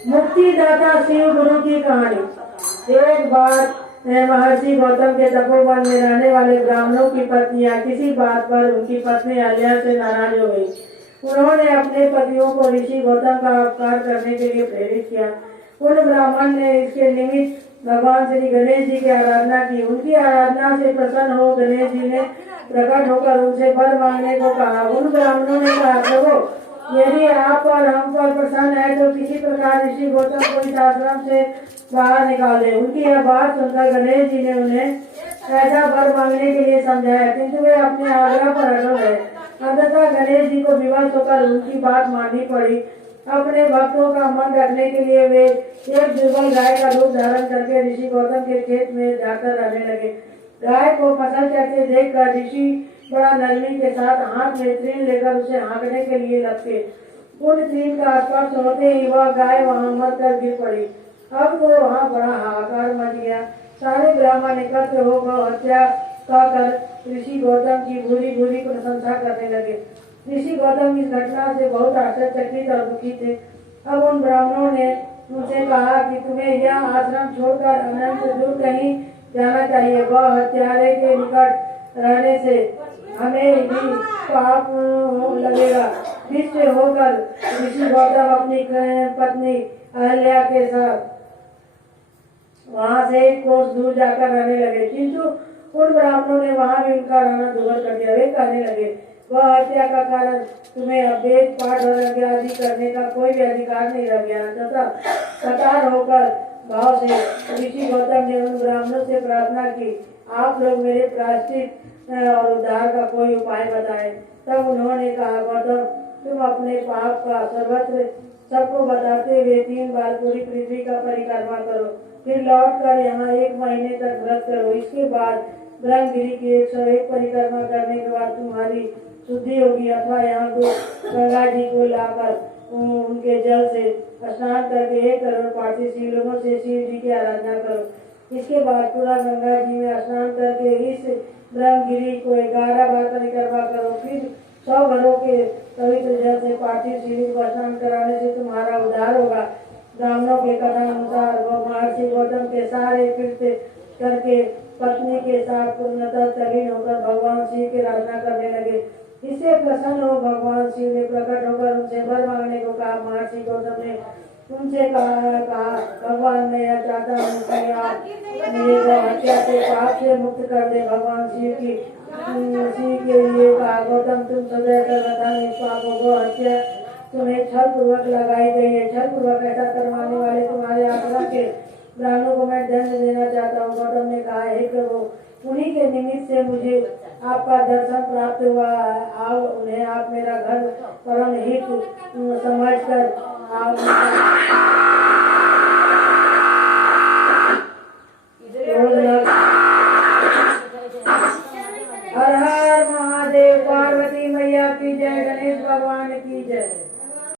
मुक्तिदाता शिव गुरु की कहानी। एक बार महर्षि गौतम के तपोवन में रहने वाले ब्राह्मणों की पत्नियां किसी बात पर उनकी पत्नी अहल्या से नाराज हो गई। उन्होंने अपने पतियों को ऋषि गौतम का अपकार करने के लिए प्रेरित किया। उन ब्राह्मण ने इसके निमित्त भगवान श्री गणेश जी की आराधना की। उनकी आराधना से प्रसन्न हो गणेश जी ने प्रकट होकर उनसे वर मांगने को कहा। उन ब्राह्मणों ने कहा, प्रभु यदि आप और हम पर प्रसन्न है तो किसी प्रकार ऋषि गौतम को इस आश्रम से बाहर निकाल दे। उनकी यह बात सुनकर गणेश जी ने उन्हें ऐसा वर मांगने के लिए समझाया, किंतु वे अपने आग्रह पर अड़ल रहे। अंततः गणेश जी को विवश होकर उनकी बात माननी पड़ी। अपने भक्तों का मन रखने के लिए वे एक दुर्बल गाय का रूप धारण करके ऋषि गौतम के खेत में जाकर रहने लगे। गाय को फसल चरते देखकर ऋषि बड़ा नरमी के साथ हाथ में तृण लेकर उसे हाँकने के लिए लगते। उन तृण का स्पर्श होते ही वह गाय वहां मरकर गिर पड़ी। अब तो वहां बड़ा हाहाकार मच गया। सारे ब्राह्मण एकत्र हो गौ हत्या कर ऋषि गौतम की बुरी बुरी प्रशंसा करने लगे। ऋषि गौतम इस घटना से बहुत आश्चर्यचकित और दुखी थे। अब उन ब्राह्मणों ने उनसे कहा कि तुम्हें यह आश्रम छोड़कर अनंत दूर कहीं जाना चाहिए। वह हत्यारे के निकट रहने से हमें भी पाप लगेगा। निश्चय होकर ऋषि गौतम अपनी पत्नी अहल्या के साथ वहां से एक कोस दूर जाकर रहने लगे, किंतु उन ब्राह्मणों ने वहां भी उनका रहना दूर कर दिया। वे कहने लगे, वह हत्या का कारण तुम्हें अब वेद पाठ और यज्ञ आदि करने का कोई भी अधिकार नहीं रह गया। तथा कतार होकर भाव से ऋषि गौतम ने उन ब्राह्मणों से प्रार्थना की, आप लोग मेरे प्रायश्चित और उद्धार का कोई उपाय बताएं। तब उन्होंने कहा, गौतम तुम अपने पाप का सर्वत्र सबको बताते हुए 3 बार पूरी पृथ्वी का परिक्रमा करो, फिर लौट कर यहाँ 1 महीने तक व्रत करो। इसके बाद ब्रह्मगिरी की 101 परिक्रमा करने के बाद तुम्हारी शुद्धि होगी। अथवा यहाँ को गंगा जी को लाकर उनके जल से स्नान करके 1 करोड़ पार्थिव शिवलिंगों से शिव जी की आराधना करो। इसके बाद पूरा गंगा जी में स्नान करके इस ब्रह्मगिरी को 11 बार परिक्रमा करो। फिर 100 घरों के पवित्र जल से पार्थिव शिवलिंग को स्नान कराने से तुम्हारा उद्धार होगा। ब्राह्मणों के कथन अनुसार महर्षि गौतम के सारे कृत्य करके पत्नी के साथ पूर्णतः तल्लीन होकर भगवान शिव की आराधना करने लगे। इससे प्रसन्न हो भगवान शिव ने प्रकट होकर उनसे वर मांगने को कहा। महर्षि गौतम ने उनसे कहा भगवान मैं यह चाहता हूँ कि आप मेरे गौ हत्या से पाप से मुक्त कर दे। भगवान शिव के लिए कहा, गौतम तुम सदैव सर्वथा इस पाप गौ हत्या तुम्हें छल पूर्वक लगाई गई है। छल पूर्वक ऐसा करवाने वाले तुम्हारे आग्रह के ब्राह्मणों को मैं दंड देना चाहता हूँ। गौतम ने कहा, हे प्रभु उन्हीं के निमित्त से मुझे आपका दर्शन प्राप्त हुआ। आओ उन्हें आप मेरा घर परम हित समझकर हर हर महादेव। पार्वती मैया की जय। गणेश भगवान की जय।